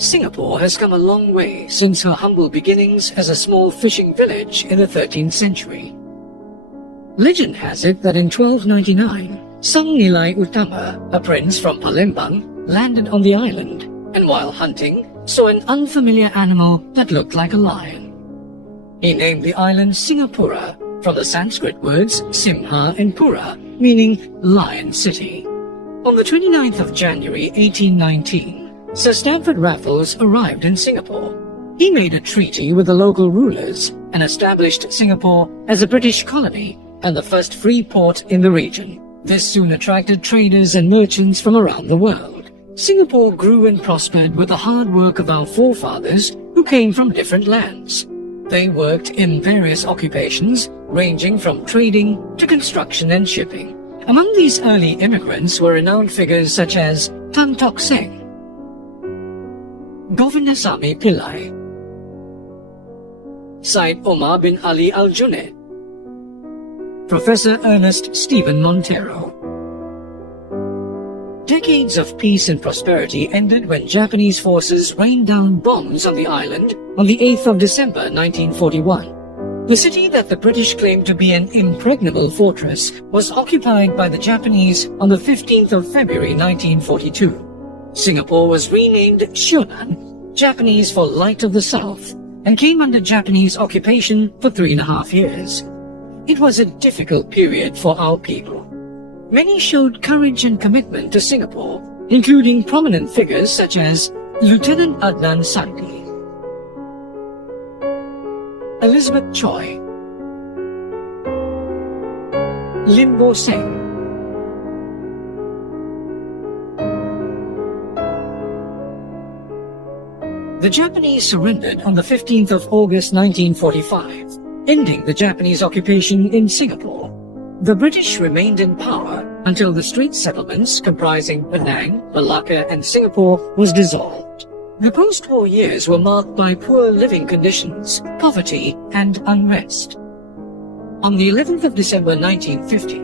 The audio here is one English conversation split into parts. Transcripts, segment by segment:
Singapore has come a long way since her humble beginnings as a small fishing village in the 13th century. Legend has it that in 1299, Sang Nilai Utama, a prince from Palembang, landed on the island, and while hunting, saw an unfamiliar animal that looked like a lion. He named the island Singapura, from the Sanskrit words Simha and Pura, meaning Lion City. On the 29th of January 1819, Sir Stamford Raffles arrived in Singapore. He made a treaty with the local rulers and established Singapore as a British colony and the first free port in the region. This soon attracted traders and merchants from around the world. Singapore grew and prospered with the hard work of our forefathers who came from different lands. They worked in various occupations, ranging from trading to construction and shipping. Among these early immigrants were renowned figures such as Tan Tock Seng, Govindasamy Pillai, Syed Omar bin Ali Al-Junaid, Professor Ernest Stephen Montero. Decades of peace and prosperity ended when Japanese forces rained down bombs on the island on the 8th of December 1941. The city that the British claimed to be an impregnable fortress was occupied by the Japanese on the 15th of February 1942. Singapore was renamed Shonan, Japanese for Light of the South, and came under Japanese occupation for 3.5 years. It was a difficult period for our people. Many showed courage and commitment to Singapore, including prominent figures such as Lieutenant Adnan Sandi, Elizabeth Choi, Lim Bo Seng, The Japanese surrendered on the 15th of August 1945, ending the Japanese occupation in Singapore. The British remained in power until the Strait settlements comprising Penang, Malacca and Singapore was dissolved. The post-war years were marked by poor living conditions, poverty and unrest. On the 11th of December 1950,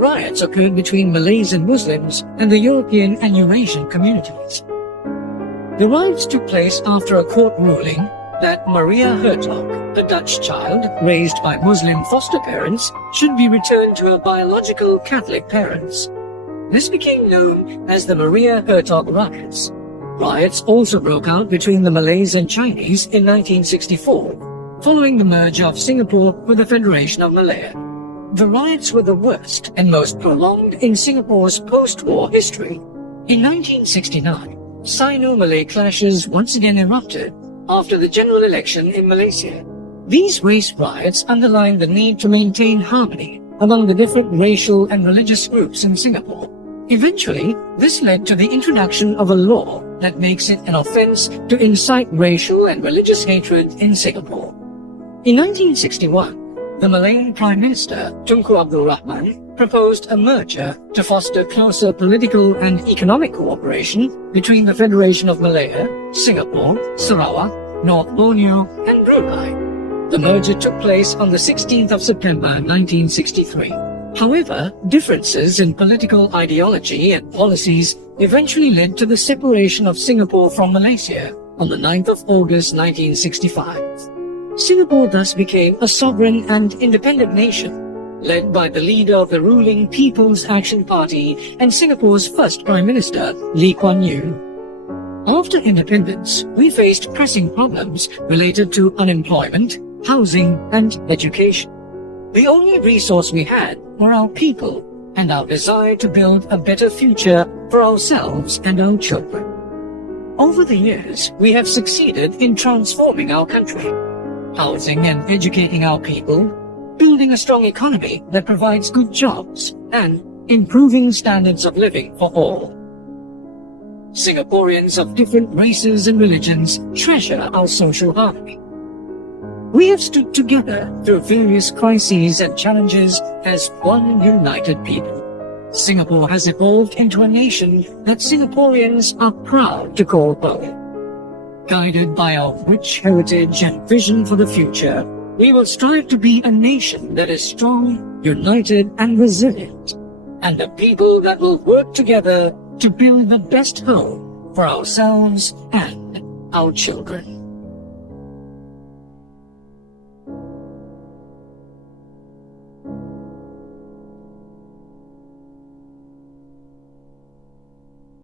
riots occurred between Malays and Muslims and the European and Eurasian communities. The riots took place after a court ruling that Maria Hertog, a Dutch child raised by Muslim foster parents, should be returned to her biological Catholic parents. This became known as the Maria Hertog riots. Riots also broke out between the Malays and Chinese in 1964, following the merge of Singapore with the Federation of Malaya. The riots were the worst and most prolonged in Singapore's post-war history. In 1969, Sino-Malay clashes once again erupted after the general election in Malaysia. These race riots underlined the need to maintain harmony among the different racial and religious groups in Singapore. Eventually, this led to the introduction of a law that makes it an offense to incite racial and religious hatred in Singapore. In 1961, the Malayan Prime Minister, Tunku Abdul Rahman, proposed a merger to foster closer political and economic cooperation between the Federation of Malaya, Singapore, Sarawak, North Borneo and Brunei. The merger took place on the 16th of September 1963. However, differences in political ideology and policies eventually led to the separation of Singapore from Malaysia on the 9th of August 1965. Singapore thus became a sovereign and independent nation, led by the leader of the ruling People's Action Party and Singapore's first Prime Minister, Lee Kuan Yew. After independence, we faced pressing problems related to unemployment, housing, and education. The only resource we had were our people and our desire to build a better future for ourselves and our children. Over the years, we have succeeded in transforming our country, housing and educating our people, building a strong economy that provides good jobs, and improving standards of living for all. Singaporeans of different races and religions treasure our social harmony. We have stood together through various crises and challenges as one united people. Singapore has evolved into a nation that Singaporeans are proud to call home. Guided by our rich heritage and vision for the future, we will strive to be a nation that is strong, united and resilient, and a people that will work together to build the best home for ourselves and our children.